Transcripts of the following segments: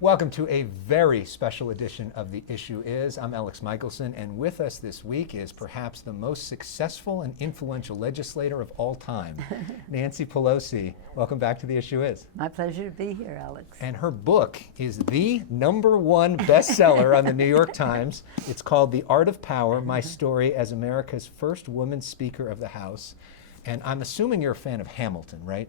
Welcome to a very special edition of The Issue Is. I'm Elex Michaelson, and with us this week is perhaps the most successful and influential legislator of all time, Nancy Pelosi. Welcome back to The Issue Is. My pleasure to be here, Alex. And her book is the #1 bestseller on the New York Times. It's called The Art of Power, My Story as America's First Woman Speaker of the House. And I'm assuming you're a fan of Hamilton, right?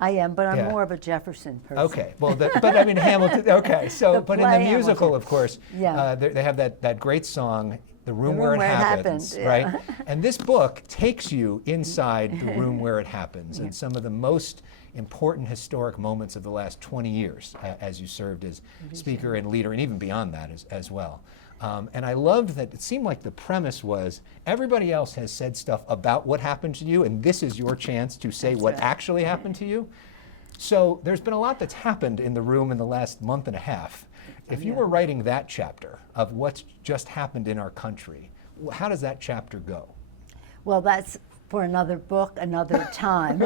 I am, but I'm more of a Jefferson person. Okay, well, but I mean Hamilton. Okay, so but in the musical, Hamilton. Of course, Yeah. They have that great song, "The Room Where It Happens," yeah. right? And this book takes you inside the room where it happens, and some of the most important historic moments of the last 20 years, as you served as speaker and leader, and even beyond that as well. And I loved that it seemed like the premise was everybody else has said stuff about what happened to you, and this is your chance to say what actually happened to you. So there's been a lot that's happened in the room in the last month and a half. If you were writing that chapter of what's just happened in our country, how does that chapter go? Well, that's for another book, another time.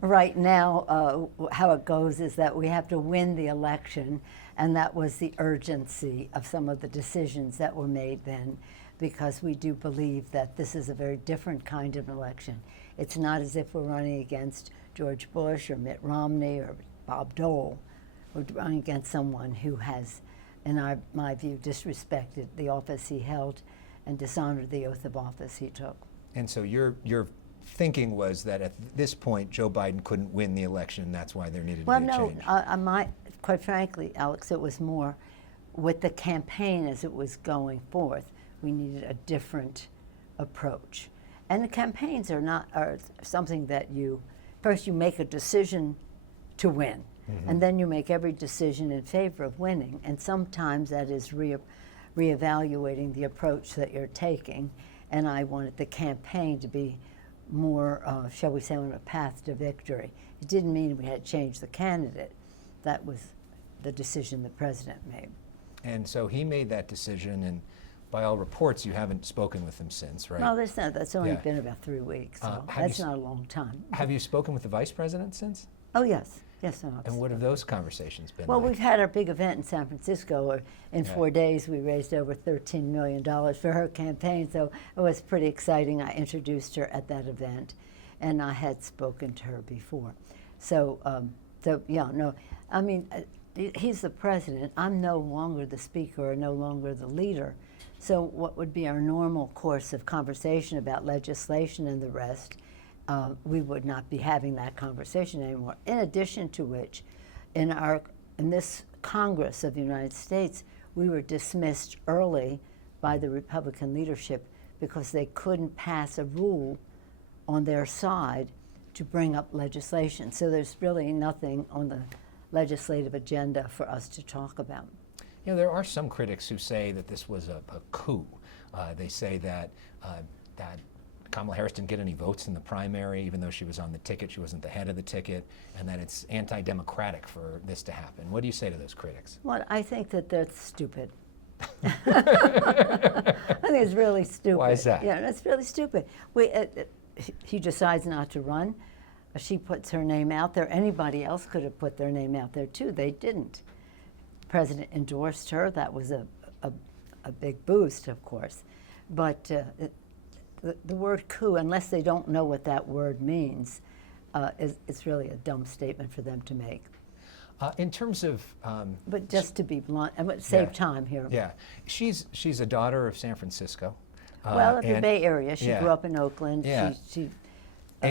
Right now, how it goes is that we have to win the election, and that was the urgency of some of the decisions that were made then, because we do believe that this is a very different kind of election. It's not as if we're running against George Bush or Mitt Romney or Bob Dole. We're running against someone who has, in my view, disrespected the office he held and dishonored the oath of office he took. And so your thinking was that at this point, Joe Biden couldn't win the election, and that's why there needed to be a change. Well, no, quite frankly, Alex, it was more with the campaign as it was going forth. We needed a different approach. And the campaigns are something that first you make a decision to win, and then you make every decision in favor of winning. And sometimes that is reevaluating the approach that you're taking. And I wanted the campaign to be more, shall we say, on a path to victory. It didn't mean we had to change the candidate. That was the decision the president made. And so he made that decision, and by all reports, you haven't spoken with him since, right? No, that's only been about 3 weeks, so that's not a long time. Have you spoken with the vice president since? Oh, yes. Yes, and what have those conversations been Well, like? we've had our big event in San Francisco. In 4 days, we raised over $13 million for her campaign, so it was pretty exciting. I introduced her at that event, and I had spoken to her before. So yeah, no, I mean, he's the president. I'm no longer the speaker or no longer the leader. So what would be our normal course of conversation about legislation and the rest, we would not be having that conversation anymore. In addition to which, in this Congress of the United States, we were dismissed early by the Republican leadership because they couldn't pass a rule on their side to bring up legislation. So there's really nothing on the legislative agenda for us to talk about. You know, there are some critics who say that this was a coup. They say that Kamala Harris didn't get any votes in the primary, even though she was on the ticket, she wasn't the head of the ticket, and that it's anti-democratic for this to happen. What do you say to those critics? Well, I think that that's stupid. I think it's really stupid. Why is that? Yeah, that's really stupid. He decides not to run. She puts her name out there. Anybody else could have put their name out there too. They didn't. The president endorsed her. That was a big boost, of course. But the word coup, unless they don't know what that word means, it's really a dumb statement for them to make. In terms of, but just to be blunt, and save time here. Yeah, she's a daughter of San Francisco. Well, at the Bay Area, she grew up in Oakland. Yeah. She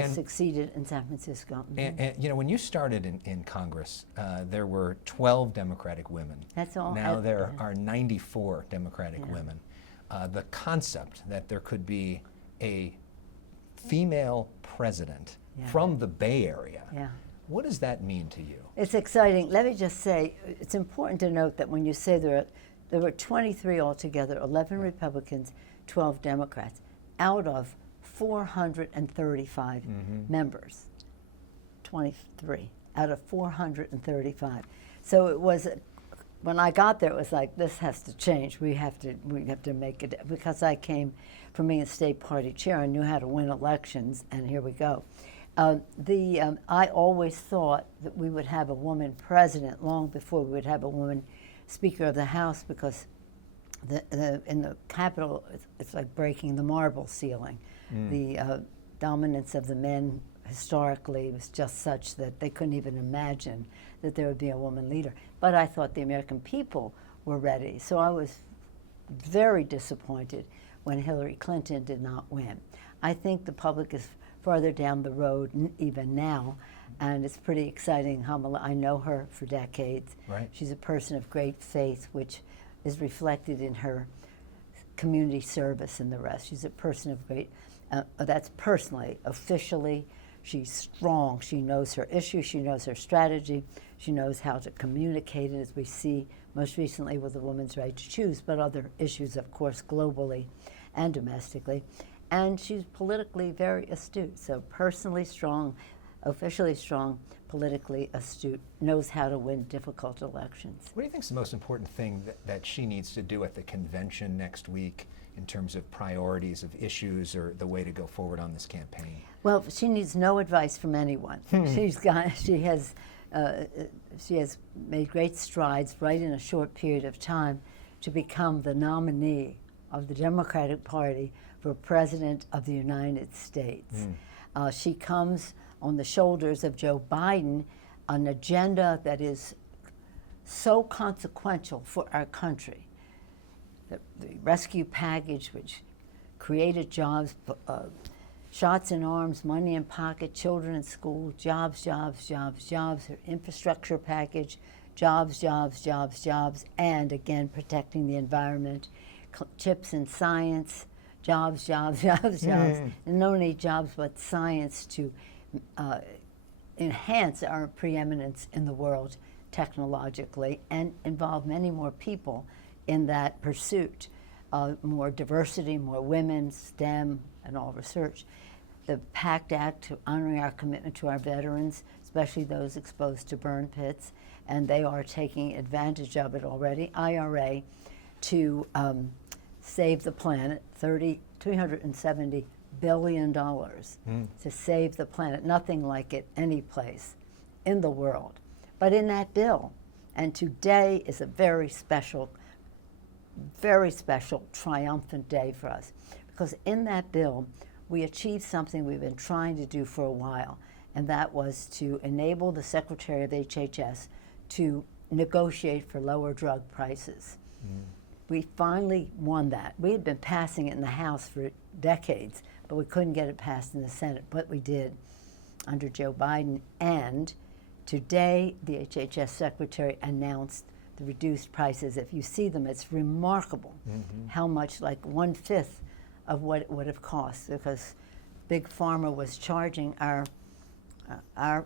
succeeded in San Francisco. And you know, when you started in Congress, there were 12 Democratic women. That's all. Now there are 94 Democratic women. The concept that there could be a female president from the Bay Area, what does that mean to you? It's exciting. Let me just say, it's important to note that when you say there were 23 altogether, 11 Republicans, 12 Democrats, out of 435 members. 23 out of 435. So it was, when I got there, it was like, this has to change. We have to make it, because I came from being a state party chair. I knew how to win elections, and here we go. I always thought that we would have a woman president long before we would have a woman Speaker of the House, because in the Capitol, it's like breaking the marble ceiling. The dominance of the men historically was just such that they couldn't even imagine that there would be a woman leader. But I thought the American people were ready. So I was very disappointed when Hillary Clinton did not win. I think the public is farther down the road even now, and it's pretty exciting. I know her for decades. Right. She's a person of great faith, which is reflected in her community service and the rest. She's a person of great, that's personally. Officially, she's strong. She knows her issues, she knows her strategy, she knows how to communicate it, as we see most recently with the woman's right to choose, but other issues, of course, globally and domestically. And she's politically very astute, so personally strong, officially strong, politically astute, knows how to win difficult elections. What do you think is the most important thing that she needs to do at the convention next week in terms of priorities of issues or the way to go forward on this campaign? Well, she needs no advice from anyone. She has made great strides right in a short period of time to become the nominee of the Democratic Party for President of the United States. She comes on the shoulders of Joe Biden, an agenda that is so consequential for our country. The rescue package, which created jobs, shots in arms, money in pocket, children in school, jobs, jobs, jobs, jobs, her infrastructure package, jobs, jobs, jobs, jobs, and again, protecting the environment, chips in science, jobs, jobs, jobs, jobs, and not only jobs, but science to enhance our preeminence in the world technologically and involve many more people in that pursuit. More diversity, more women, STEM, and all research. The PACT Act, honoring our commitment to our veterans, especially those exposed to burn pits, and they are taking advantage of it already. IRA, to save the planet, $370 billion to save the planet. Nothing like it any place in the world. But in that bill, and today is a very special, triumphant day for us, because in that bill, we achieved something we've been trying to do for a while, and that was to enable the Secretary of HHS to negotiate for lower drug prices. We finally won that. We had been passing it in the House for decades, but we couldn't get it passed in the Senate, but we did under Joe Biden. And today, the HHS Secretary announced the reduced prices. If you see them, it's remarkable how much, like 1/5 of what it would have cost, because Big Pharma was charging our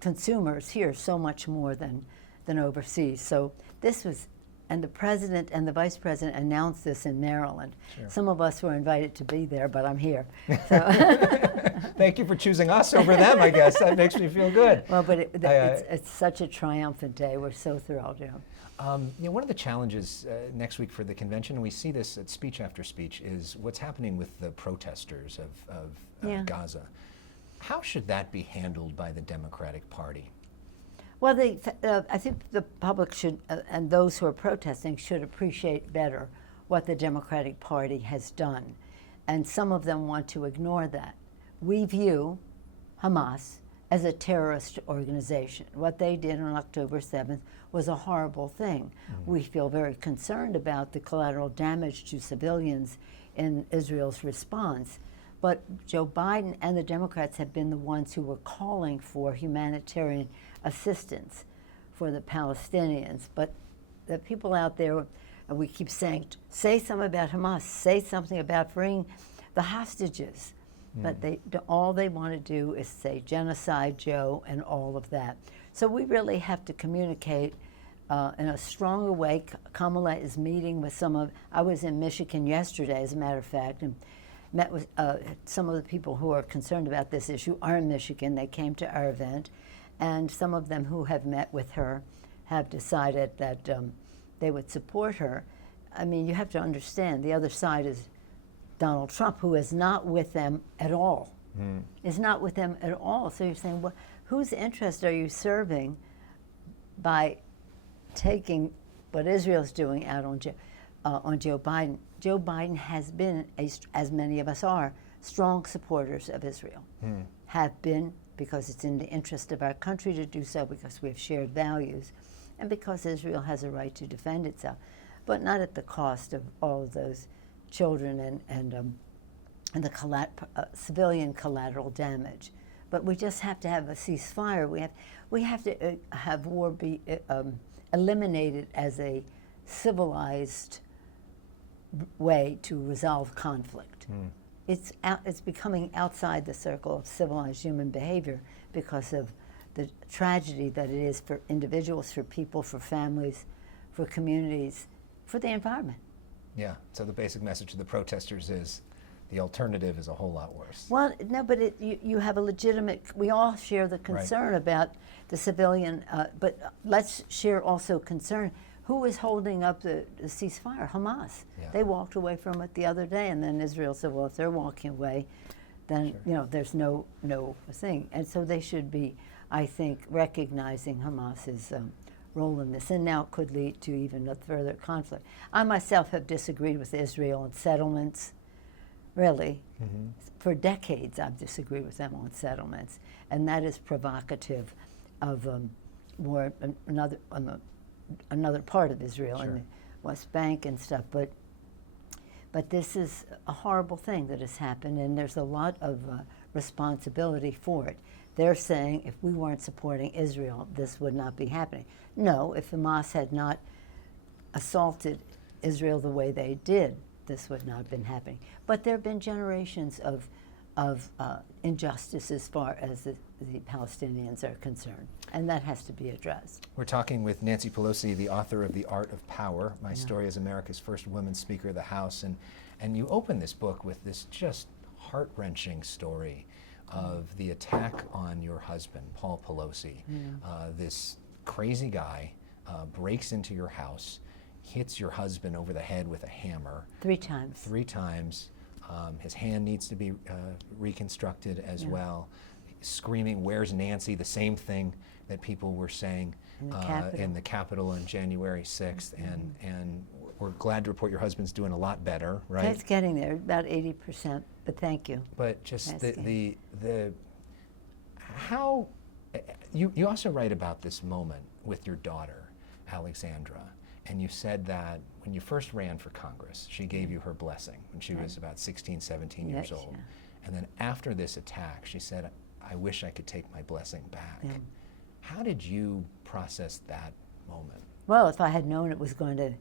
consumers here so much more than overseas. So this was, and the president and the vice president announced this in Maryland. Sure. Some of us were invited to be there, but I'm here. So Thank you for choosing us over them, I guess. That makes me feel good. well, but it's such a triumphant day. We're so thrilled. One of the challenges next week for the convention, and we see this at speech after speech, is what's happening with the protesters of Gaza. How should that be handled by the Democratic Party? Well, I think the public should, and those who are protesting, should appreciate better what the Democratic Party has done. And some of them want to ignore that. We view Hamas as a terrorist organization. What they did on October 7th was a horrible thing. We feel very concerned about the collateral damage to civilians in Israel's response. But Joe Biden and the Democrats have been the ones who were calling for humanitarian assistance for the Palestinians. But the people out there, and we keep saying, say something about Hamas, say something about freeing the hostages. But all they want to do is say genocide, Joe, and all of that. So we really have to communicate in a stronger way. Kamala is meeting with I was in Michigan yesterday, as a matter of fact, and met with some of the people who are concerned about this issue are in Michigan. They came to our event, and some of them who have met with her have decided that they would support her. I mean, you have to understand, the other side is Donald Trump, who is not with them at all. is not with them at all. So you're saying, well, whose interest are you serving by taking what Israel's doing out on Joe Biden? Joe Biden has been, as many of us are, strong supporters of Israel. Have been, because it's in the interest of our country to do so, because we have shared values, and because Israel has a right to defend itself, but not at the cost of all of those children and the civilian collateral damage. But we just have to have a ceasefire. We have to have war be eliminated as a civilized way to resolve conflict. It's becoming outside the circle of civilized human behavior because of the tragedy that it is for individuals, for people, for families, for communities, for the environment. Yeah, so the basic message to the protesters is the alternative is a whole lot worse. Well, no, but you have a legitimate, we all share the concern about the civilian, but let's share also concern. Who is holding up the ceasefire? Hamas. Yeah. They walked away from it the other day, and then Israel said, well, if they're walking away, then there's no thing. And so they should be, I think, recognizing Hamas's role in this, and now it could lead to even a further conflict. I myself have disagreed with Israel on settlements, really. For decades I've disagreed with them on settlements, and that is provocative of more another part of Israel in the West Bank and stuff. But this is a horrible thing that has happened, and there's a lot of responsibility for it. They're saying if we weren't supporting Israel, this would not be happening. No, if Hamas had not assaulted Israel the way they did, this would not have been happening. But there have been generations of injustice as far as the Palestinians are concerned, and that has to be addressed. We're talking with Nancy Pelosi, the author of The Art of Power, My Story as America's First Woman Speaker of the House, and you open this book with this just heart-wrenching story of the attack on your husband, Paul Pelosi. This crazy guy breaks into your house, hits your husband over the head with a hammer. 3 times. 3 times. His hand needs to be reconstructed as well. Screaming, "Where's Nancy?" The same thing that people were saying in the Capitol on January 6th. And we're glad to report your husband's doing a lot better, right? It's getting there, about 80%, but thank you. But just how, you also write about this moment with your daughter, Alexandra, and you said that when you first ran for Congress, she gave you her blessing when she was about 16, 17 years old. And then after this attack, she said, "I wish I could take my blessing back." How did you process that moment? Well, if I had known it was going to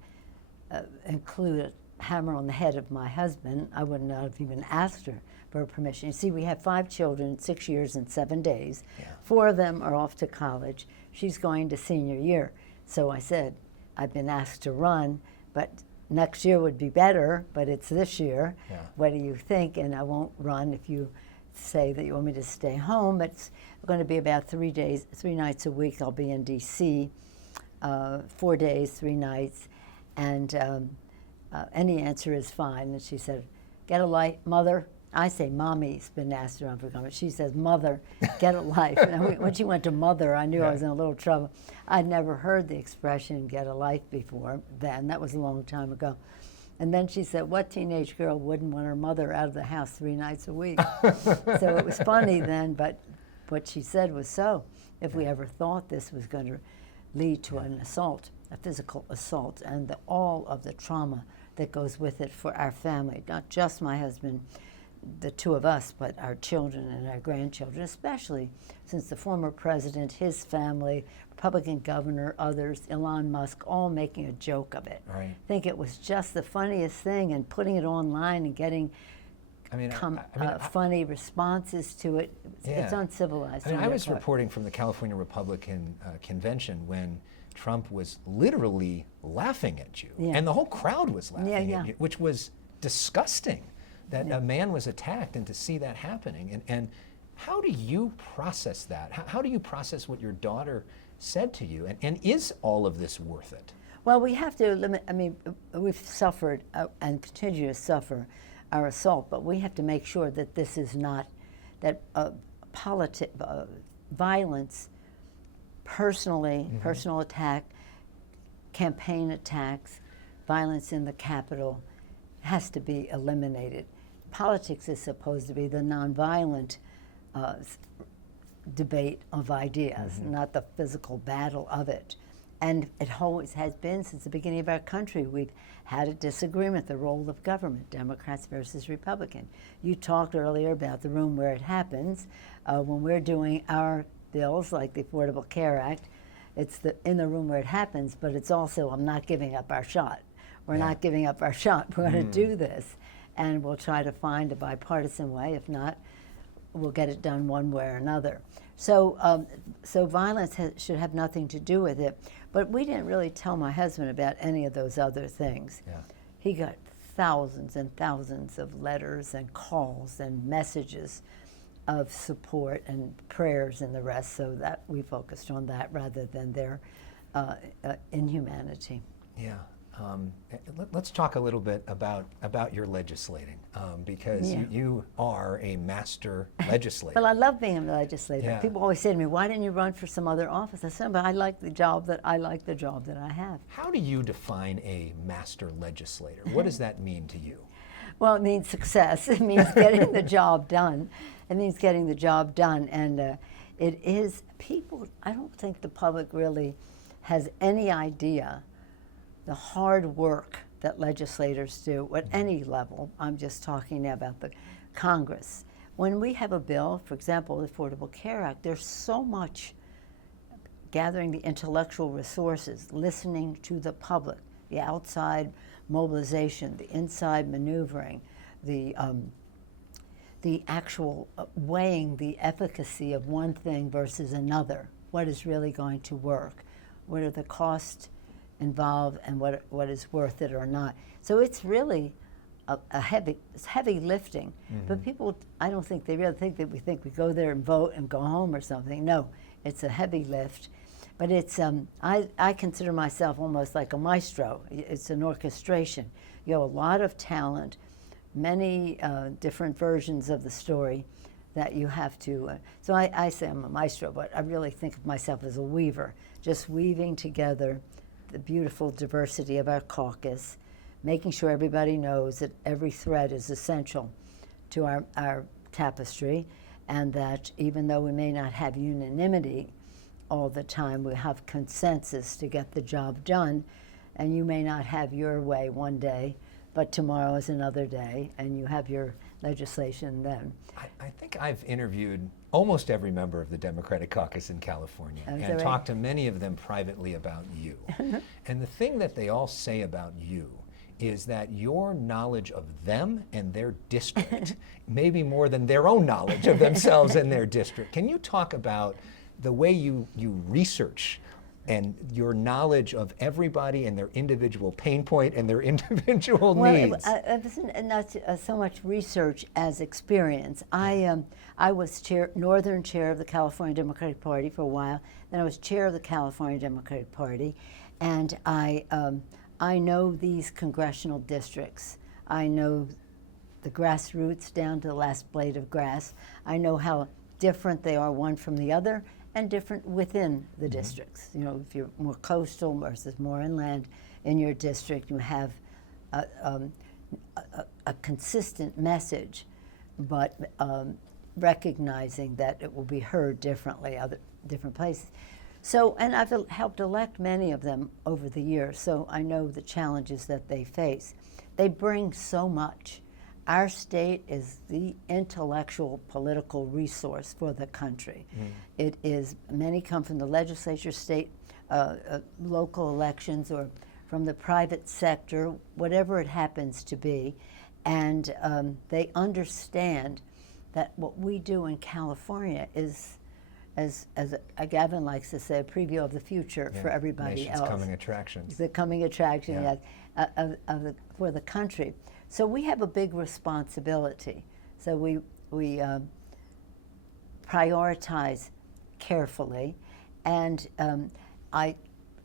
include a hammer on the head of my husband, I would not have even asked her for permission. You see, we have 5 children, 6 years and 7 days. 4 of them are off to college. She's going to senior year. So I said, I've been asked to run, but next year would be better, but it's this year. What do you think? And I won't run if you say that you want me to stay home. It's going to be about 3 nights a week. I'll be in D.C. 4 days, 3 nights, and any answer is fine. And she said, "Get a life, Mother." I say Mommy's been asked to run for Congress. She says, "Mother, get a life." And when she went to Mother, I knew I was in a little trouble. I'd never heard the expression "get a life" before then. That was a long time ago. And then she said, what teenage girl wouldn't want her mother out of the house 3 nights a week? So it was funny then, but what she said was so. If we ever thought this was going to lead to an assault, a physical assault, and all of the trauma that goes with it for our family, not just my husband, the 2 of us, but our children and our grandchildren, especially since the former president, his family, Republican governor, others, Elon Musk, all making a joke of it. I think it was just the funniest thing, and putting it online and getting funny responses to it. It's uncivilized. I was reporting from the California Republican convention when Trump was literally laughing at you, and the whole crowd was laughing at you, which was disgusting. That a man was attacked, and to see that happening. And how do you process that? How do you process what your daughter said to you? And is all of this worth it? Well, we have to limit, we've suffered and continue to suffer our assault, but we have to make sure that this is not that violence, personally, personal attack, campaign attacks, violence in the Capitol has to be eliminated. Politics is supposed to be the nonviolent debate of ideas, not the physical battle of it. And it always has been since the beginning of our country. We've had a disagreement, the role of government, Democrats versus Republican. You talked earlier about the room where it happens. When we're doing our bills, like the Affordable Care Act, it's in the room where it happens, but it's also, I'm not giving up our shot. We're not giving up our shot. We're going to do this. And we'll try to find a bipartisan way. If not, we'll get it done one way or another. So, so violence should have nothing to do with it. But we didn't really tell my husband about any of those other things. Yeah. He got thousands and thousands of letters and calls and messages of support and prayers and the rest, so that we focused on that rather than their inhumanity. Yeah. Let's talk a little bit about your legislating, because you are a master legislator. Well, I love being a legislator. Yeah. People always say to me, why didn't you run for some other office? I said, but I like the job that I have. How do you define a master legislator? What does that mean to you? Well, it means success. It means getting the job done. It means getting the job done. And it is people, I don't think the public really has any idea the hard work that legislators do at any level. I'm just talking now about the Congress. When we have a bill, for example, the Affordable Care Act, there's so much gathering the intellectual resources, listening to the public, the outside mobilization, the inside maneuvering, the actual weighing the efficacy of one thing versus another. What is really going to work? What are the costs involved, and what is worth it or not? So it's really it's heavy lifting. But people, I don't think they really think that we go there and vote and go home or something. No, it's a heavy lift. But it's I consider myself almost like a maestro. It's an orchestration. You have a lot of talent, many different versions of the story that you have to. So I say I'm a maestro, but I really think of myself as a weaver, just weaving together the beautiful diversity of our caucus, making sure everybody knows that every thread is essential to our tapestry, and that even though we may not have unanimity all the time, we have consensus to get the job done. And you may not have your way one day, but tomorrow is another day, and you have your legislation then. I think I've interviewed almost every member of the Democratic caucus in California and talked to many of them privately about you. And the thing that they all say about you is that your knowledge of them and their district may be more than their own knowledge of themselves and their district. Can you talk about the way you research and your knowledge of everybody and their individual pain point and their individual needs? Well, it wasn't not so much research as experience. I was Northern Chair of the California Democratic Party for a while. Then I was Chair of the California Democratic Party, and I know these congressional districts. I know the grassroots down to the last blade of grass. I know how different they are one from the other, and different within the districts. You know, if you're more coastal versus more inland in your district, you have a consistent message, but recognizing that it will be heard differently different places. So, and I've helped elect many of them over the years, so I know the challenges that they face. They bring so much. Our state is the intellectual political resource for the country. It is, many come from the legislature, state, local elections, or from the private sector, whatever it happens to be, and they understand that what we do in California is, as Gavin likes to say, a preview of the future for everybody else. Nation's coming attraction. It's the coming attraction for the country. So we have a big responsibility. So we prioritize carefully, and I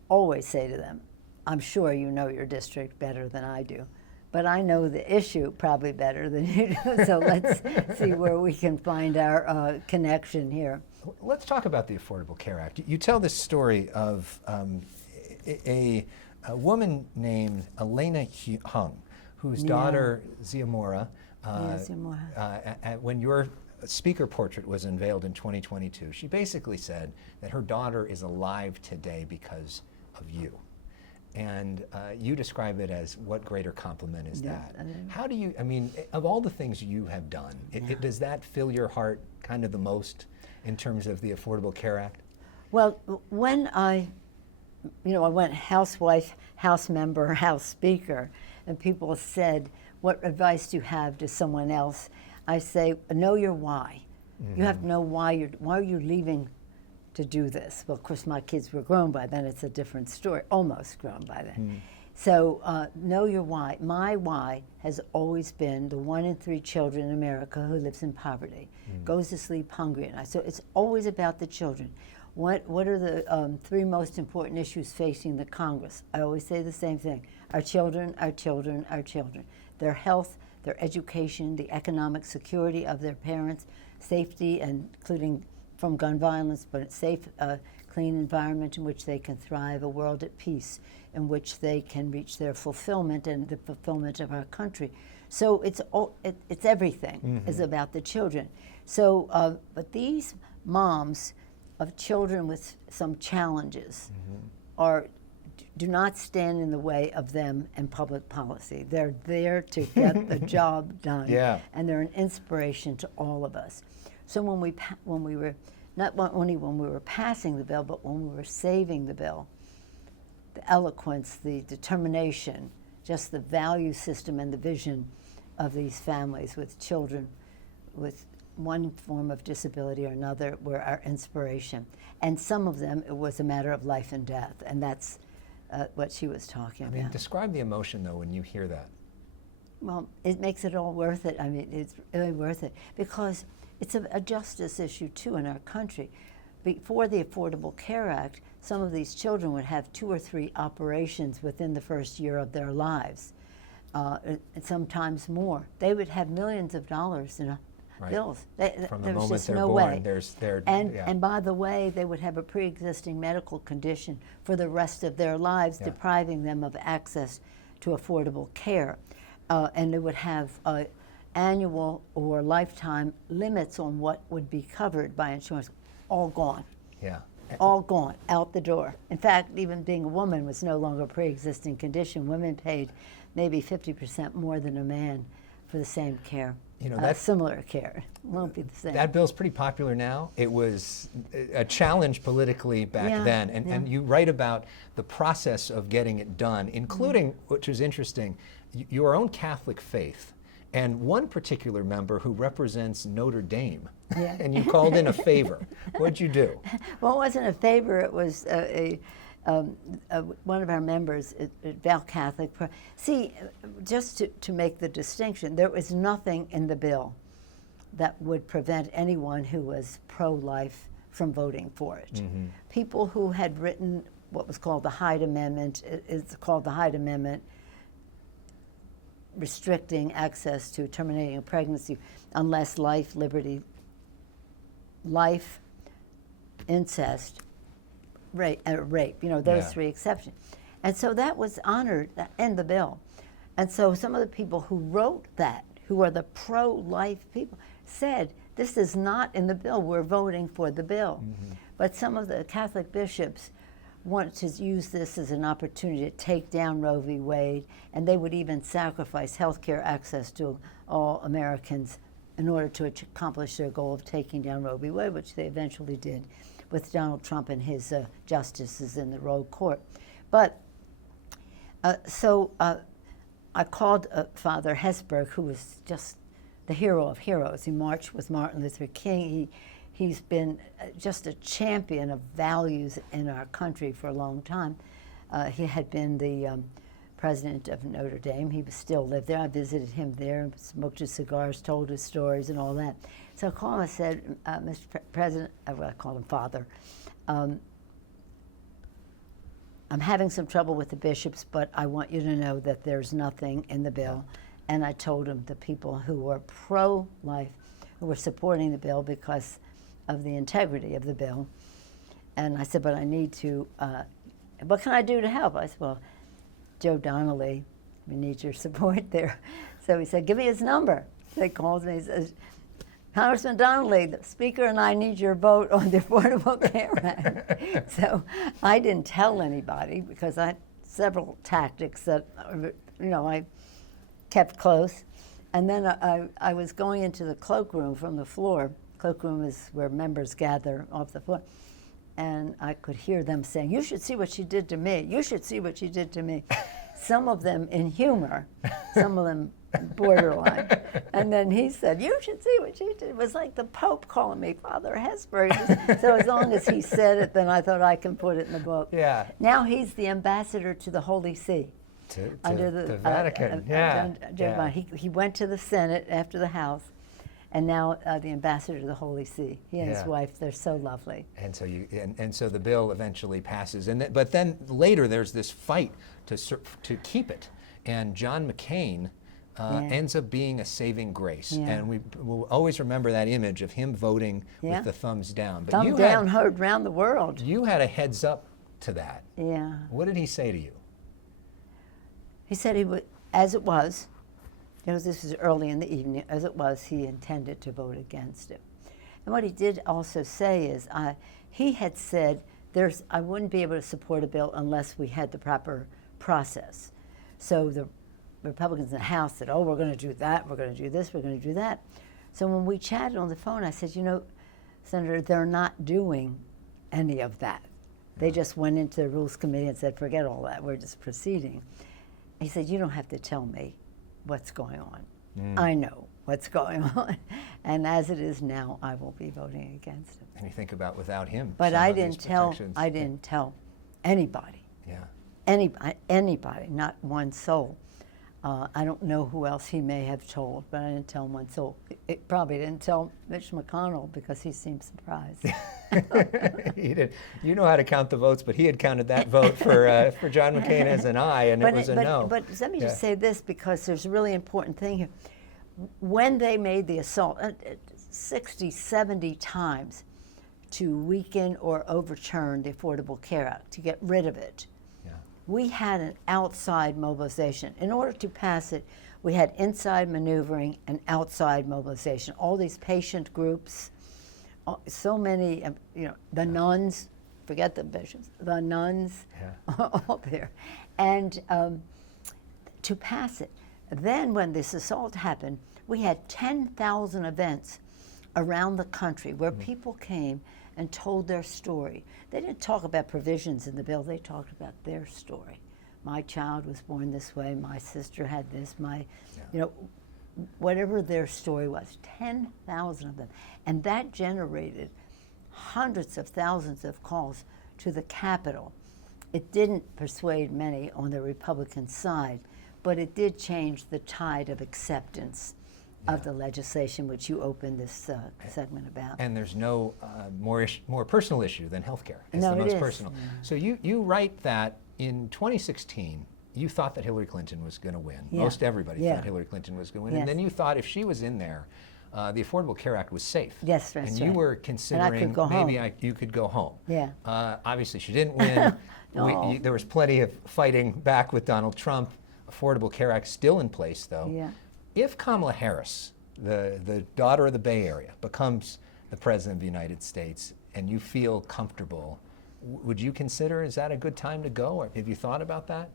always say to them, I'm sure you know your district better than I do, but I know the issue probably better than you do, so let's see where we can find our connection here. Let's talk about the Affordable Care Act. You tell this story of a woman named Elena Hung, whose daughter, Ziamora, when your speaker portrait was unveiled in 2022, she basically said that her daughter is alive today because of you. And you describe it as, what greater compliment is that? How do you, I mean, of all the things you have done, does that fill your heart kind of the most in terms of the Affordable Care Act? Well, when I went housewife, House member, House Speaker, and people said, what advice do you have to someone else? I say, know your why. Mm-hmm. You have to know why are you leaving to do this? Well, of course, my kids were grown by then. It's a different story, almost grown by then. Mm. So know your why. My why has always been the 1 in 3 children in America who lives in poverty, goes to sleep hungry at night. So it's always about the children. What are the 3 most important issues facing the Congress? I always say the same thing. Our children, our children, our children. Their health, their education, the economic security of their parents, safety, and including from gun violence, but a safe, clean environment in which they can thrive, a world at peace in which they can reach their fulfillment and the fulfillment of our country. So it's everything is about the children. So, but these moms of children with some challenges do not stand in the way of them and public policy. They're there to get the job done, and they're an inspiration to all of us. So when we were, not only when we were passing the bill, but when we were saving the bill, the eloquence, the determination, just the value system and the vision of these families with children with one form of disability or another were our inspiration. And some of them, it was a matter of life and death, and that's what she was talking about. I mean, describe the emotion, though, when you hear that. Well, it makes it all worth it. I mean, it's really worth it, because it's a justice issue, too, in our country. Before the Affordable Care Act, some of these children would have 2 or 3 operations within the first year of their lives, and sometimes more. They would have millions of dollars in bills. From the there was moment just they're no born, way. And by the way, they would have a pre-existing medical condition for the rest of their lives, depriving them of access to affordable care. And they would have annual or lifetime limits on what would be covered by insurance. All gone. Yeah. All gone, out the door. In fact, even being a woman was no longer a pre-existing condition. Women paid maybe 50% more than a man for the same care. You know, similar care. It won't be the same. That bill's pretty popular now. It was a challenge politically back then. And you write about the process of getting it done, including, which is interesting, your own Catholic faith. And one particular member who represents Notre Dame. And you called in a favor. What'd you do? Well, it wasn't a favor. It was one of our members, Val Catholic. See, just to make the distinction, there was nothing in the bill that would prevent anyone who was pro-life from voting for it. People who had written what was called the Hyde Amendment, it's called the Hyde Amendment, restricting access to terminating a pregnancy unless life, liberty, incest, rape, you know, those 3 exceptions. And so that was honored in the bill. And so some of the people who wrote that, who are the pro-life people, said, this is not in the bill, we're voting for the bill. But some of the Catholic bishops want to use this as an opportunity to take down Roe v. Wade, and they would even sacrifice health care access to all Americans in order to accomplish their goal of taking down Roe v. Wade, which they eventually did with Donald Trump and his justices in the Roe Court. But so I called Father Hesburgh, who was just the hero of heroes. He marched with Martin Luther King. He's been just a champion of values in our country for a long time. He had been the president of Notre Dame. He still lived there. I visited him there, smoked his cigars, told his stories and all that. So I called him and said, Mr. President, I called him Father, I'm having some trouble with the bishops, but I want you to know that there's nothing in the bill. And I told him the people who were pro-life, who were supporting the bill because of the integrity of the bill. And I said, but I need to, what can I do to help? I said, well, Joe Donnelly, we need your support there. So he said, give me his number. So he calls me, he says, Congressman Donnelly, the Speaker and I need your vote on the Affordable Care Act. So I didn't tell anybody because I had several tactics that, I kept close. And then I was going into the cloakroom from the floor. Cloakroom is where members gather off the floor. And I could hear them saying, you should see what she did to me. You should see what she did to me. Some of them in humor, some of them borderline. And then he said, you should see what she did. It was like the Pope calling me Father Hesper. So as long as he said it, then I thought I can put it in the book. Yeah. Now he's the ambassador to the Holy See. Under the Vatican, yeah. He went to the Senate after the House, and now the ambassador to the Holy See. He and his wife, they're so lovely. And so so the bill eventually passes, but then later there's this fight to keep it, and John McCain ends up being a saving grace, and we will always remember that image of him voting with the thumbs down. But thumb down heard round the world. You had a heads up to that. Yeah. What did he say to you? He said he would, as it was, this was early in the evening, as it was, he intended to vote against it. And what he did also say is, he had said, I wouldn't be able to support a bill unless we had the proper process. So the Republicans in the House said, oh, we're going to do that, we're going to do this, we're going to do that. So when we chatted on the phone, I said, Senator, they're not doing any of that. They just went into the Rules Committee and said, forget all that, we're just proceeding. He said, you don't have to tell me what's going on. I know what's going on. And as it is now, I will be voting against it. And you think about without him. But I didn't tell anybody. Yeah. Anybody, not one soul. I don't know who else he may have told, but I didn't tell one soul. It probably didn't tell Mitch McConnell because he seemed surprised. He did. You know how to count the votes, but he had counted that vote for John McCain as an aye, and it was a no. But let me just say this, because there's a really important thing here. When they made the assault 60, 70 times to weaken or overturn the Affordable Care Act, to get rid of it, we had an outside mobilization. In order to pass it, we had inside maneuvering and outside mobilization. All these patient groups, so many, the nuns, forget the bishops, the nuns, all there. And to pass it. Then when this assault happened, we had 10,000 events around the country where people came and told their story. They didn't talk about provisions in the bill, they talked about their story. My child was born this way, my sister had this, whatever their story was, 10,000 of them. And that generated hundreds of thousands of calls to the Capitol. It didn't persuade many on the Republican side, but it did change the tide of acceptance of the legislation, which you opened this segment about. And there's no more personal issue than health care. It's the most personal. So you write that in 2016, you thought that Hillary Clinton was going to win. Most everybody thought Hillary Clinton was going to win. And then you thought if she was in there, the Affordable Care Act was safe. Yes, that's and right. you were considering maybe you could go home. Yeah. Obviously, she didn't win. No. There was plenty of fighting back with Donald Trump. Affordable Care Act still in place, though. Yeah. If Kamala Harris, the daughter of the Bay Area, becomes the President of the United States and you feel comfortable, would you consider, is that a good time to go? Or have you thought about that?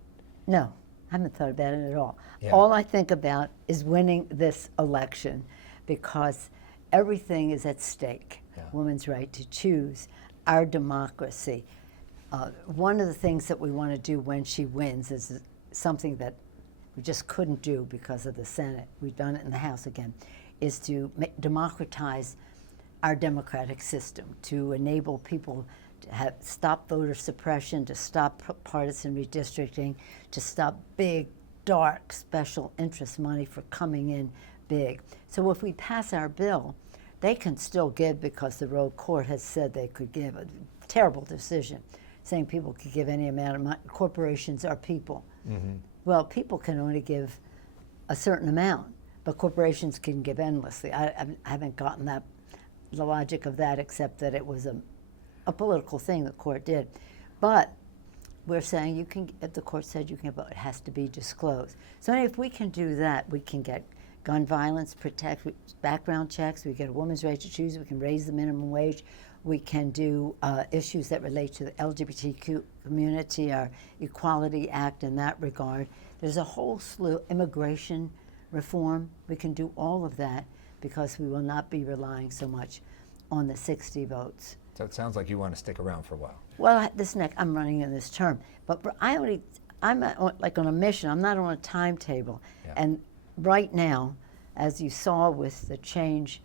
No, I haven't thought about it at all. Yeah. All I think about is winning this election because everything is at stake. Women's right to choose, our democracy. One of the things that we want to do when she wins is something that we just couldn't do because of the Senate. We've done it in the House again, is to democratize our democratic system, to enable people to stop voter suppression, to stop partisan redistricting, to stop big, dark, special interest money for coming in big. So if we pass our bill, they can still give because the Roe Court has said they could give. A terrible decision. saying people could give any amount of money. Corporations are people. Mm-hmm. Well, people can only give a certain amount, but corporations can give endlessly. I haven't gotten the logic of that, except that it was a political thing the court did. But we're saying you can, if the court said you can vote, it has to be disclosed. So if we can do that, we can get gun violence, protect, background checks, we get a woman's right to choose, we can raise the minimum wage, we can do issues that relate to the LGBTQ community, our Equality Act in that regard. There's a whole slew, immigration reform, we can do all of that because we will not be relying so much on the 60 votes. So it sounds like you want to stick around for a while. Well, I'm running in this term, but I'm like on a mission. I'm not on a timetable. Yeah. And right now, as you saw with the change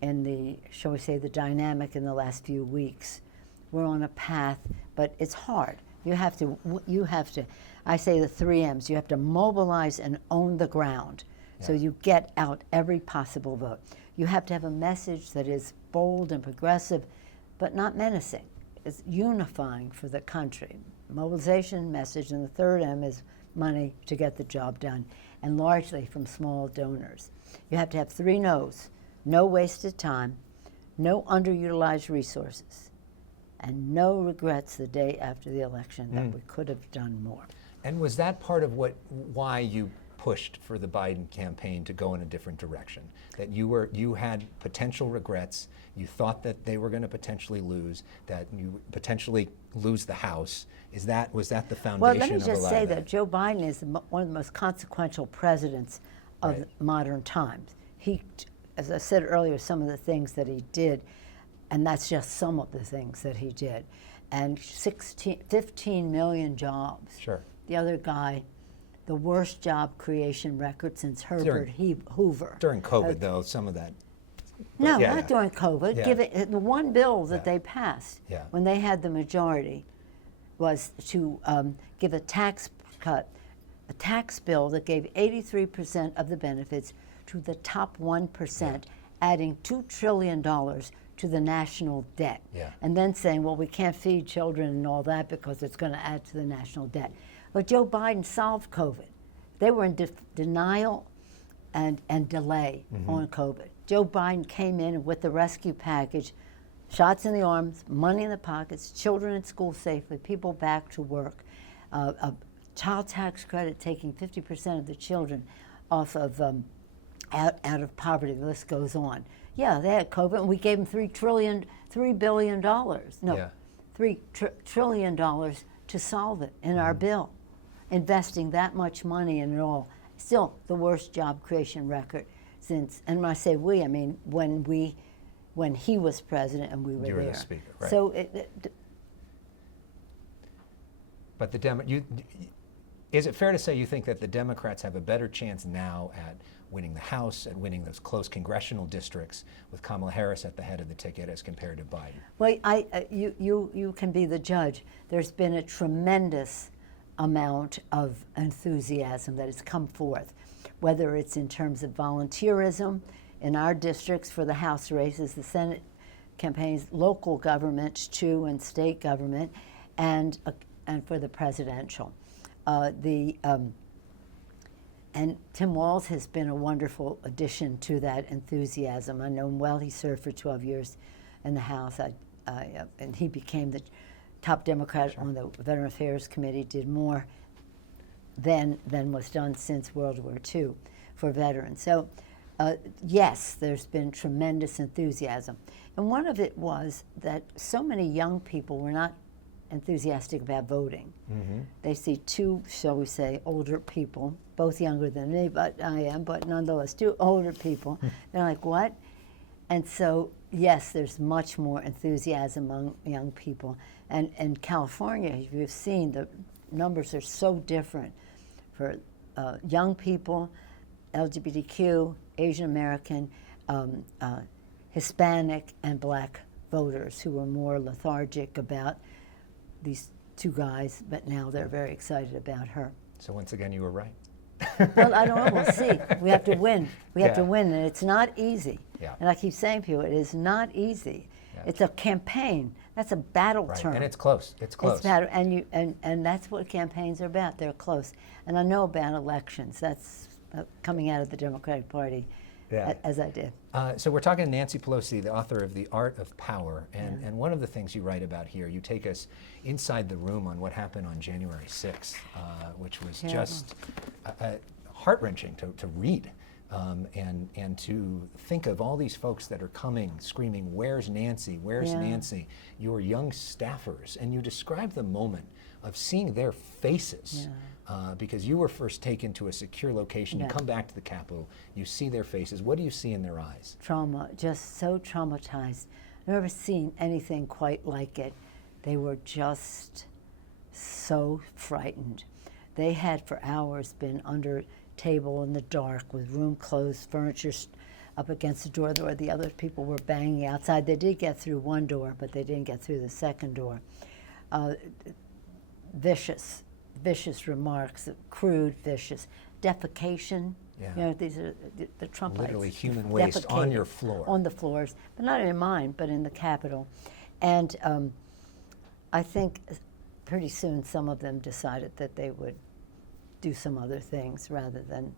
in the, shall we say, the dynamic in the last few weeks, we're on a path, but it's hard. You have to, I say the 3 M's, you have to mobilize and own the ground. Yeah. So you get out every possible vote. You have to have a message that is bold and progressive, but not menacing. It's unifying for the country. Mobilization message, and the 3rd M is money to get the job done, and largely from small donors. You have to have 3 no's: no wasted time, no underutilized resources, and no regrets the day after the election that we could have done more. And was that part of why you pushed for the Biden campaign to go in a different direction? That you had potential regrets, you thought that they were going to potentially lose, that you potentially lose the House. Was that the foundation of a lot of that? Well, let me just say that Joe Biden is one of the most consequential presidents of modern times. He, as I said earlier, some of the things that he did, and that's just some of the things that he did, and 15 million jobs. Sure. The other guy, the worst job creation record since Herbert Hoover. During COVID, though, some of that. No, not during COVID. Yeah. The one bill that they passed when they had the majority was to give a tax cut, a tax bill that gave 83% of the benefits to the top 1%, adding $2 trillion to the national debt. Yeah. And then saying, well, we can't feed children and all that because it's going to add to the national debt. But Joe Biden solved COVID. They were in denial and delay on COVID. Joe Biden came in with the rescue package, shots in the arms, money in the pockets, children in school safely, people back to work, a child tax credit taking 50% of the children off of out of poverty. The list goes on. Yeah, they had COVID, and we gave them $3 billion. No, $3 trillion to solve it in our bill. Investing that much money in it all. Still the worst job creation record since, and when I say we, I mean when he was president and we were there. You were the speaker, right. So but is it fair to say you think that the Democrats have a better chance now at winning the House and winning those close congressional districts with Kamala Harris at the head of the ticket as compared to Biden? Well, you can be the judge. There's been a tremendous amount of enthusiasm that has come forth, whether it's in terms of volunteerism in our districts for the House races, the Senate campaigns, local government too, and state government, and for the presidential. And Tim Walz has been a wonderful addition to that enthusiasm. I know him well. He served for 12 years in the House, and he became the top Democrat on the Veteran Affairs Committee, did more than was done since World War II for veterans. So yes, there's been tremendous enthusiasm. And one of it was that so many young people were not enthusiastic about voting. They see 2, shall we say, older people, both younger than me, but I am, but nonetheless, 2 older people. They're like, what? And so, yes, there's much more enthusiasm among young people. And in California, you've seen the numbers are so different for young people, LGBTQ, Asian American, Hispanic, and Black voters who were more lethargic about these 2 guys, but now they're very excited about her. So once again, you were right. Well, I don't know. We'll see. We have to win. We have to win, and it's not easy. Yeah. And I keep saying to people, it is not easy. Yeah. It's a campaign. That's a battle Right. term. And it's close. It's close. It's battle, and that's what campaigns are about. They're close. And I know about elections. That's coming out of the Democratic Party, Yeah. as I did. So we're talking to Nancy Pelosi, the author of The Art of Power, and one of the things you write about here, you take us inside the room on what happened on January 6th, which was Terrible. just heart-wrenching to read. And to think of all these folks that are coming, screaming, "Where's Nancy? Where's Yeah. Nancy?" Your young staffers, and you describe the moment of seeing their faces, because you were first taken to a secure location. You Yeah. come back to the Capitol, you see their faces. What do you see in their eyes? Trauma, just so traumatized. I've never seen anything quite like it. They were just so frightened. They had for hours been under table in the dark with room closed, furniture up against the door where the other people were banging outside. They did get through one door, but they didn't get through the second door. Vicious remarks, crude, vicious. Defecation. Yeah. You know, these are the Trumpites. Literally human waste on defecated your floor. on the floors, but not in mine, but in the Capitol. And I think pretty soon some of them decided that they would do some other things rather than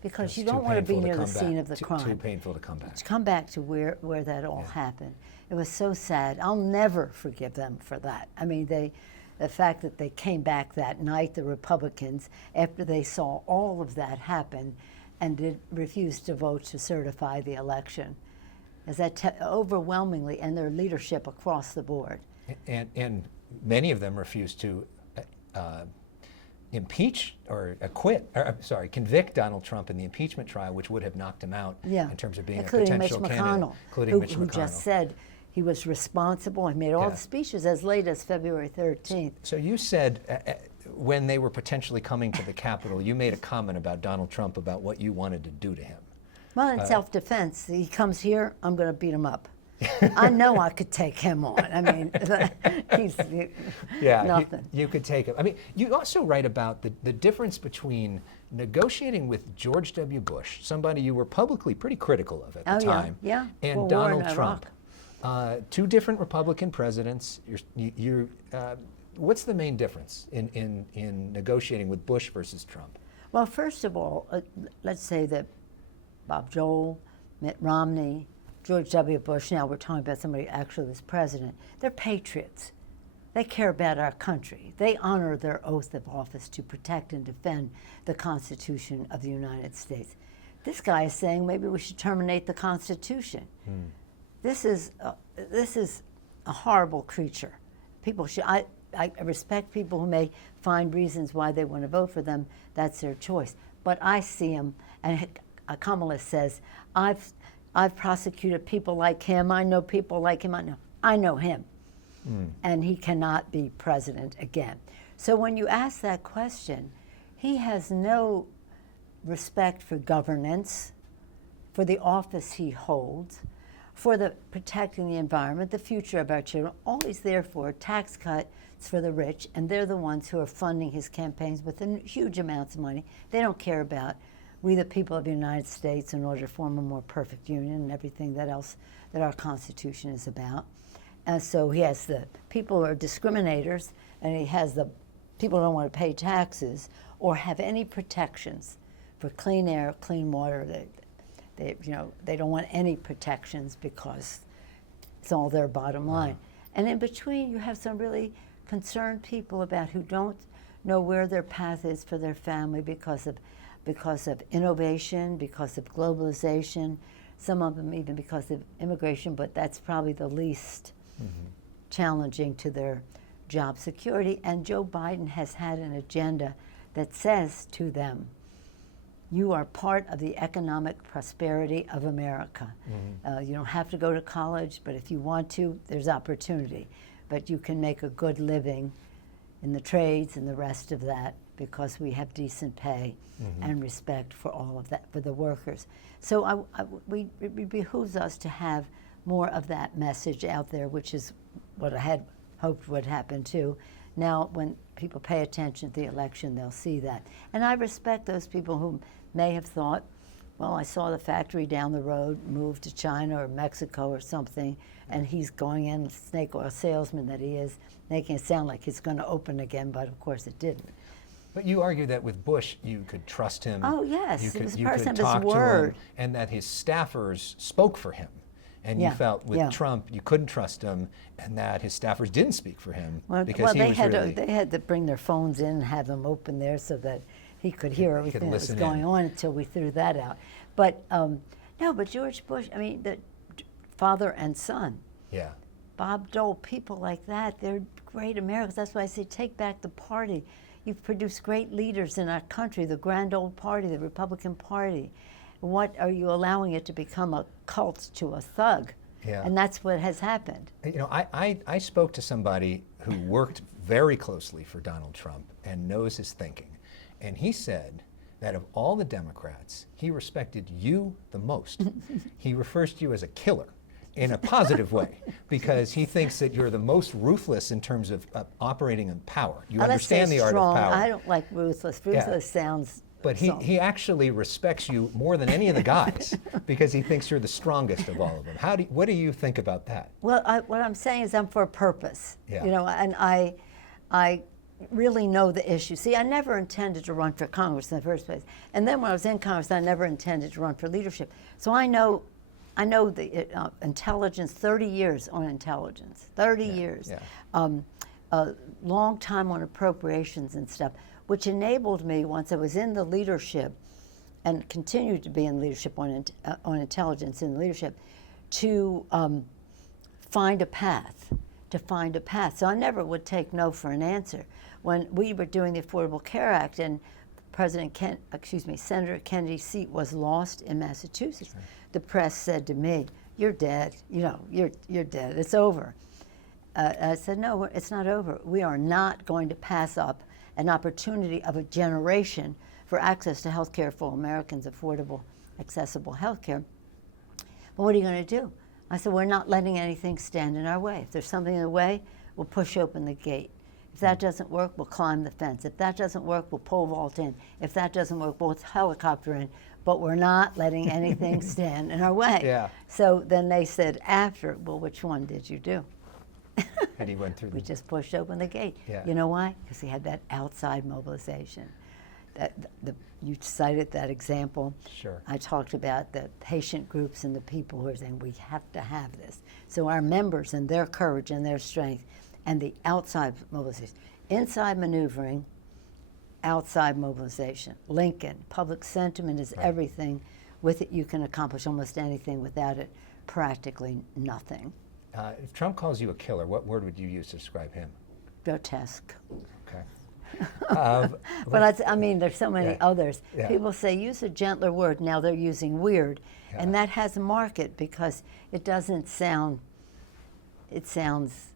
because you don't want to be near the scene of the crime. Too painful to come back. To come back to where that all happened. It was so sad. I'll never forgive them for that. I mean, the fact that they came back that night, the Republicans, after they saw all of that happen and refused to vote to certify the election, as that overwhelmingly, and their leadership across the board. And many of them refused to impeach or convict Donald Trump in the impeachment trial, which would have knocked him out in terms of being including a potential Mitch candidate, McConnell, including Mitch who McConnell. just said he was responsible. He made all the speeches as late as February 13th. So you said when they were potentially coming to the Capitol, you made a comment about Donald Trump about what you wanted to do to him. Well, in self-defense, he comes here, I'm going to beat him up. I know I could take him on. I mean, he's nothing. You could take him. I mean, you also write about the difference between negotiating with George W. Bush, somebody you were publicly pretty critical of at the time, and Donald Trump. Two different Republican presidents. What's the main difference in negotiating with Bush versus Trump? Well, first of all, let's say that Bob Dole, Mitt Romney, George W. Bush, now we're talking about somebody who actually was president, they're patriots. They care about our country. They honor their oath of office to protect and defend the Constitution of the United States. This guy is saying maybe we should terminate the Constitution. This is a horrible creature. People should. I respect people who may find reasons why they want to vote for them. That's their choice. But I see him, and Kamala says, I've prosecuted people like him. I know people like him. I know him. And he cannot be president again. So when you ask that question, he has no respect for governance, for the office he holds, for the protecting the environment, the future of our children. All he's there for, tax cuts for the rich, and they're the ones who are funding his campaigns with huge amounts of money. They don't care about we the people of the United States in order to form a more perfect union and everything that else that our Constitution is about. So he has the people who are discriminators, and he has the people who don't want to pay taxes or have any protections for clean air, clean water. They don't want any protections because it's all their bottom line. And in between, you have some really concerned people about who don't know where their path is for their family because of innovation, because of globalization, some of them even because of immigration, but that's probably the least challenging to their job security. And Joe Biden has had an agenda that says to them, you are part of the economic prosperity of America. You don't have to go to college, but if you want to, there's opportunity. But you can make a good living in the trades and the rest of that because we have decent pay and respect for all of that, for the workers. So it behooves us to have more of that message out there, which is what I had hoped would happen too. Now, when people pay attention to the election, they'll see that. And I respect those people who may have thought well, I saw the factory down the road move to China or Mexico or something, and he's going in, snake oil salesman that he is, making it sound like it's going to open again, but of course it didn't. But you argue that with Bush, you could trust him. Oh, yes, you he could, was a you person could of talk his to him, word. and that his staffers spoke for him. And Yeah, you felt with yeah. Trump, you couldn't trust him, and that his staffers didn't speak for him because well, he was really... they had to bring their phones in and have them open there so that he could hear everything that was listen going in. on until we threw that out. But no, but George Bush, I mean, the father and son, Yeah. Bob Dole, people like that, they're great Americans. That's why I say take back the party. You've produced great leaders in our country, the grand old party, the Republican Party. What are you allowing it to become a cult to a thug? Yeah. And that's what has happened. You know, I spoke to somebody who worked very closely for Donald Trump and knows his thinking. And he said that of all the Democrats, he respected you the most. He refers to you as a killer in a positive way because he thinks that you're the most ruthless in terms of operating in power. You understand the art of power. I don't like ruthless. Ruthless sounds... But he actually respects you more than any of the guys because he thinks you're the strongest of all of them. What do you think about that? Well, what I'm saying is I'm for a purpose. Yeah. You know, and I really know the issue. See, I never intended to run for Congress in the first place. And then when I was in Congress, I never intended to run for leadership. So I know the intelligence, 30 years on intelligence, 30 years. Yeah. A long time on appropriations and stuff, which enabled me, once I was in the leadership and continued to be in leadership on intelligence in leadership, to find a path, So I never would take no for an answer. When we were doing the Affordable Care Act and Senator Kennedy's seat was lost in Massachusetts, the press said to me, "You're dead. You know, you're dead. It's over." I said, "No, it's not over. We are not going to pass up an opportunity of a generation for access to health care for all Americans, affordable, accessible health care. But what are you going to do?" I said, "We're not letting anything stand in our way. If there's something in the way, we'll push open the gate. If that doesn't work, we'll climb the fence. If that doesn't work, we'll pole vault in. If that doesn't work, we'll helicopter in. But we're not letting anything stand in our way." Yeah. So then they said after, "Well, which one did you do?" And he went through We just pushed open the gate. Yeah. You know why? Because he had that outside mobilization. You cited that example. Sure. I talked about the patient groups and the people who are saying we have to have this. So our members and their courage and their strength and the outside mobilization. Inside maneuvering, outside mobilization. Lincoln, public sentiment is everything. With it you can accomplish almost anything. Without it, practically nothing. If Trump calls you a killer, what word would you use to describe him? Grotesque. Okay. But I mean, there's so many others. Yeah. People say use a gentler word. Now they're using weird, and that has a market because it doesn't sound. It sounds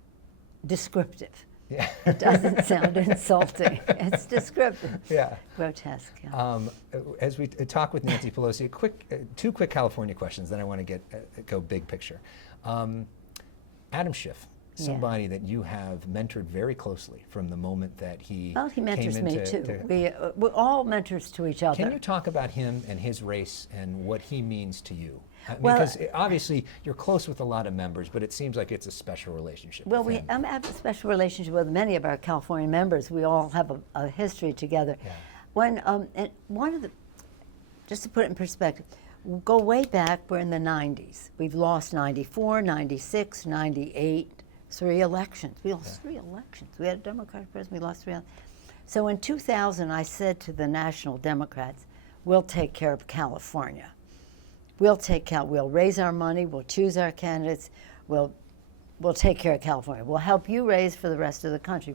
descriptive. Yeah. It doesn't sound insulting. It's descriptive. Yeah. Grotesque. Yeah. As we talk with Nancy Pelosi, two quick California questions, then I want to go big picture. Adam Schiff, somebody that you have mentored very closely from the moment that he mentors came me into, too. We're all mentors to each other. Can you talk about him and his race and what he means to you? Well, because obviously you're close with a lot of members, but it seems like it's a special relationship. Well, with him. I have a special relationship with many of our California members. We all have a history together. Yeah. When and one of the, just to put it in perspective, we'll go way back. We're in the 90s. We've lost 94, 96, 98, 3 elections. We lost 3 elections. We had a Democratic president. We lost 3. So in 2000, I said to the National Democrats, "We'll take care of California. We'll raise our money. We'll choose our candidates. We'll take care of California. We'll help you raise for the rest of the country."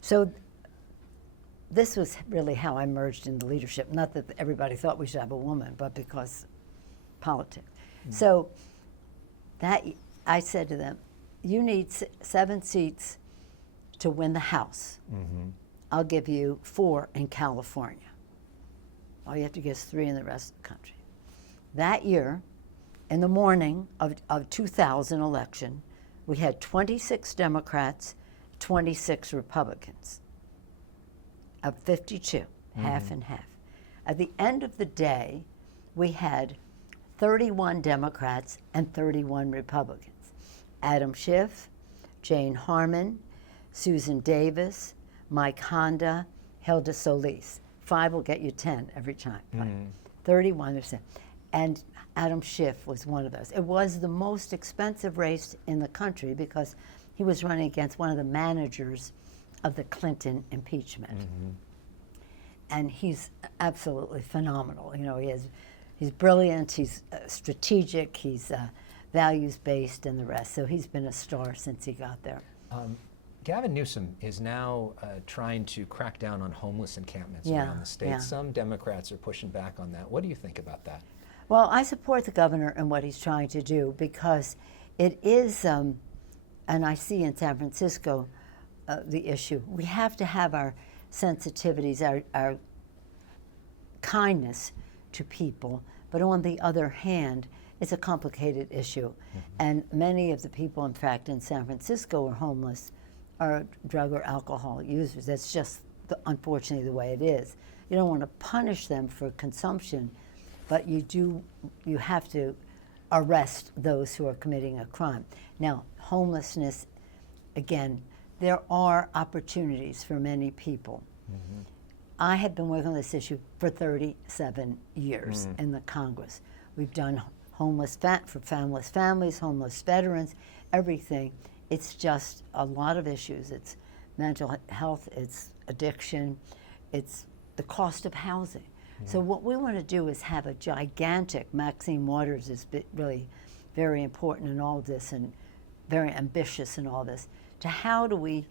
So this was really how I merged into leadership. Not that everybody thought we should have a woman, but because politics. So that I said to them, "You need 7 seats to win the House. I'll give you 4 in California. All you have to get is 3 in the rest of the country." That year, in the morning of 2000 election, we had 26 Democrats, 26 Republicans, of 52, half and half. At the end of the day, we had 31 Democrats and 31 Republicans. Adam Schiff, Jane Harmon, Susan Davis, Mike Honda, Hilda Solis. 5 will get you 10 every time. 31%. And Adam Schiff was one of those. It was the most expensive race in the country because he was running against one of the managers of the Clinton impeachment. And he's absolutely phenomenal. You know, he's brilliant, he's strategic, he's values-based and the rest. So he's been a star since he got there. Gavin Newsom is now trying to crack down on homeless encampments around the state. Yeah. Some Democrats are pushing back on that. What do you think about that? Well, I support the governor and what he's trying to do because it is, and I see in San Francisco the issue. We have to have our sensitivities, our kindness to people, but on the other hand, it's a complicated issue. And many of the people, in fact, in San Francisco are homeless, are drug or alcohol users. That's just, unfortunately, the way it is. You don't want to punish them for consumption, but you have to arrest those who are committing a crime. Now, homelessness, again, there are opportunities for many people. I have been working on this issue for 37 years in the Congress. We've done homeless for homeless families, homeless veterans, everything. It's just a lot of issues. It's mental health, it's addiction, it's the cost of housing. So what we want to do is have a gigantic, Maxine Waters is really very important in all of this and very ambitious in all this, to how do we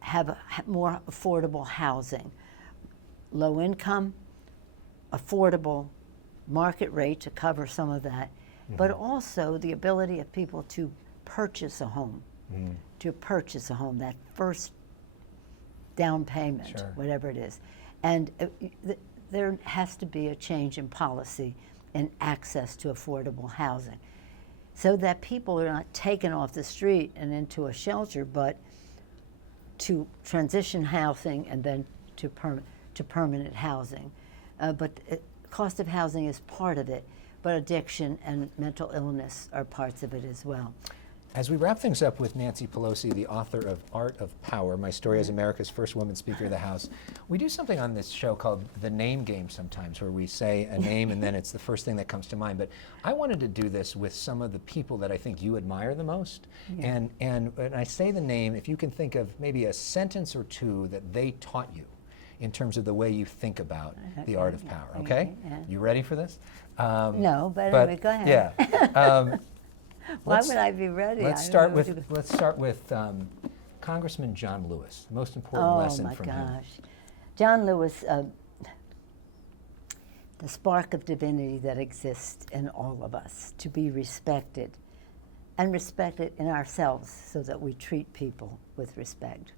have more affordable housing, low income, affordable, market rate to cover some of that, but also the ability of people to purchase a home, that first down payment, whatever it is. And there has to be a change in policy and access to affordable housing so that people are not taken off the street and into a shelter, but to transition housing and then to permanent housing. But cost of housing is part of it, but addiction and mental illness are parts of it as well. As we wrap things up with Nancy Pelosi, the author of Art of Power, My Story as America's First Woman Speaker of the House, we do something on this show called the name game sometimes, where we say a name and then it's the first thing that comes to mind. But I wanted to do this with some of the people that I think you admire the most. And when I say the name, if you can think of maybe a sentence or two that they taught you in terms of the way you think about the art of power, okay? You ready for this? No, but anyway, go ahead. Yeah. Why would I be ready? Let's start with Congressman John Lewis. The most important lesson from him. Oh my gosh, John Lewis, the spark of divinity that exists in all of us, to be respected, and respected in ourselves, so that we treat people with respect.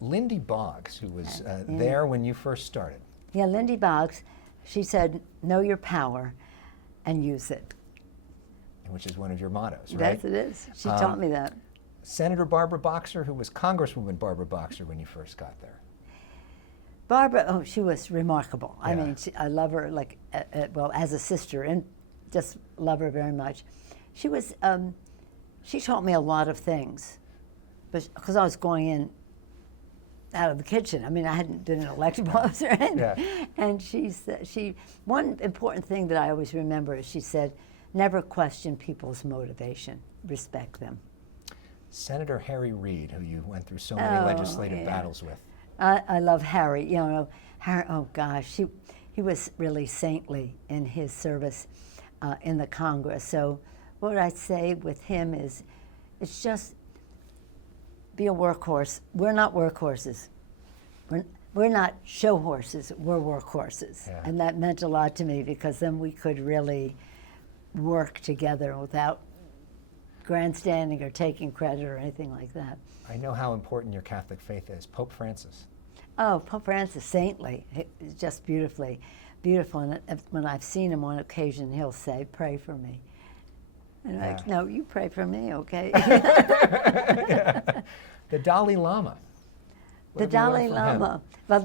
Lindy Boggs, who was there when you first started. Yeah, Lindy Boggs. She said, "Know your power, and use it." Which is one of your mottos, right? Yes, it is. She taught me that. Senator Barbara Boxer, who was Congresswoman Barbara Boxer when you first got there. Barbara, she was remarkable. I mean, I love her like, well, as a sister, and just love her very much. She was, she taught me a lot of things, but because I was going in out of the kitchen. I mean, I hadn't been an elected officer, and one important thing that I always remember is she said, never question people's motivation, respect them. Senator Harry Reid, who you went through so many legislative battles with. I love Harry. You know, Harry, oh gosh, he was really saintly in his service in the Congress. So what I'd say with him is, it's just be a workhorse. We're not workhorses. We're not show horses, we're workhorses. And that meant a lot to me because then we could really work together without grandstanding or taking credit or anything like that. I know how important your Catholic faith is. Pope Francis. Oh, Pope Francis, saintly, just beautiful. And when I've seen him on occasion, he'll say, "Pray for me." And I'm like, "No, you pray for me, okay?" The Dalai Lama. The Dalai Lama. Well,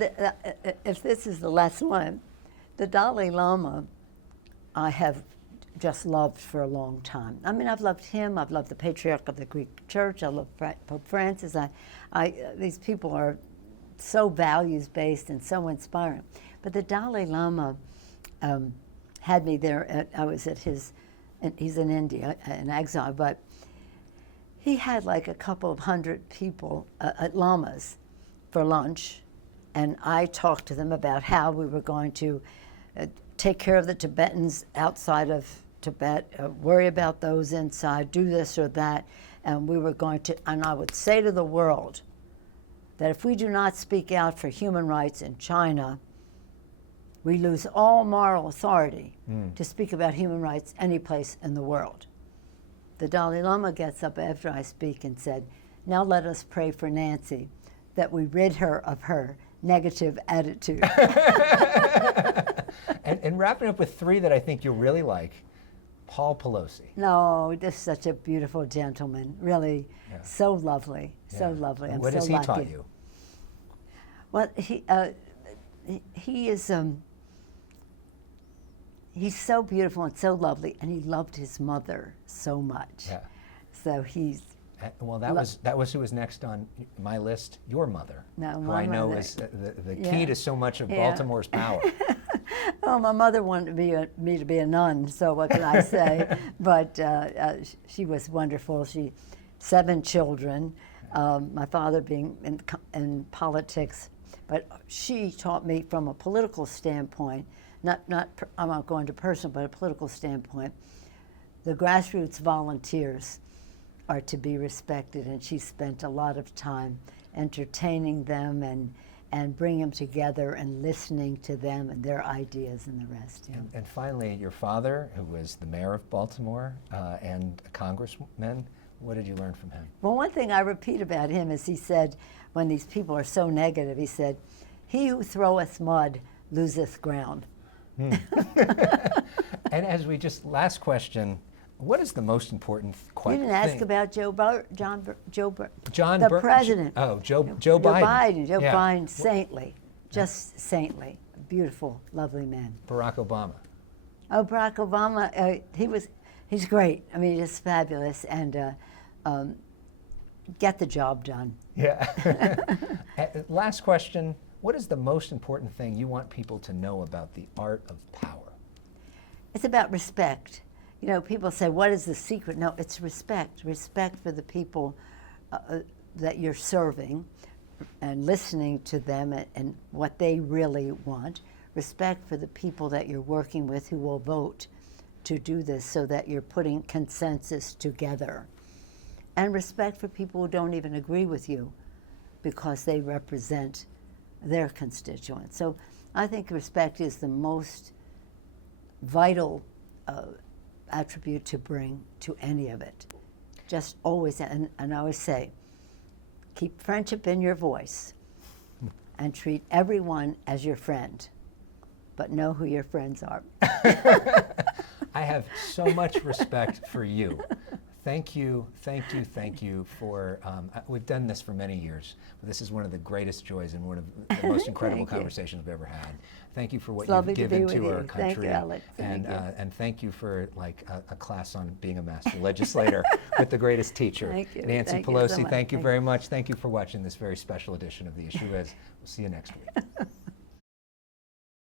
if this is the last one, the Dalai Lama I have just loved for a long time. I mean, I've loved him. I've loved the Patriarch of the Greek Church. I love Pope Francis. These people are so values-based and so inspiring. But the Dalai Lama had me there. I was at his, and he's in India, in exile, but he had like a couple of hundred people at lamas for lunch, and I talked to them about how we were going to take care of the Tibetans outside of Tibet, worry about those inside, do this or that, and we were going to, and I would say to the world that if we do not speak out for human rights in China, we lose all moral authority to speak about human rights any place in the world. The Dalai Lama gets up after I speak and said, now let us pray for Nancy, that we rid her of her negative attitude. And wrapping up with three that I think you'll really like, Paul Pelosi. No, this is such a beautiful gentleman, really, so lovely, so lovely. I'm what so has he lucky. taught you? Well, he is, he's so beautiful and so lovely, and he loved his mother so much. Yeah. So he's. Well, that was who was next on my list. Your mother, No, who my I know mother. is the key to so much of Baltimore's power. Well, my mother wanted me to be a nun, so what can I say? But she was wonderful. 7 children. My father being in politics, but she taught me from a political standpoint. I'm not going to personal, but a political standpoint. The grassroots volunteers are to be respected, and she spent a lot of time entertaining them and bringing them together and listening to them and their ideas and the rest. Yeah. And finally, your father, who was the mayor of Baltimore and a congressman, what did you learn from him? Well, one thing I repeat about him is he said, when these people are so negative, he said, he who throweth mud loseth ground. And as we last question, what is the most important You didn't ask about the Biden. president. Joe Biden. Joe Yeah. Biden, saintly, just saintly, beautiful, lovely man. Barack Obama. Oh, Barack Obama, he's great. I mean, he's fabulous, and get the job done. Yeah. Last question, what is the most important thing you want people to know about the art of power? It's about respect. You know, people say, what is the secret? No, it's respect. Respect for the people that you're serving and listening to them and what they really want. Respect for the people that you're working with who will vote to do this so that you're putting consensus together. And respect for people who don't even agree with you because they represent their constituents. So I think respect is the most vital attribute to bring to any of it. Just always, and I always say, keep friendship in your voice and treat everyone as your friend, but know who your friends are. I have so much respect for you. Thank you for, we've done this for many years, but this is one of the greatest joys and one of the most incredible conversations we've ever had. Thank you for what you've given to our country. Thank you, Alex. And thank you for a class on being a master legislator with the greatest teacher. Thank you. Nancy Thank you Pelosi, so much. thank you very much. Thank you for watching this very special edition of The Issue Is. We'll see you next week.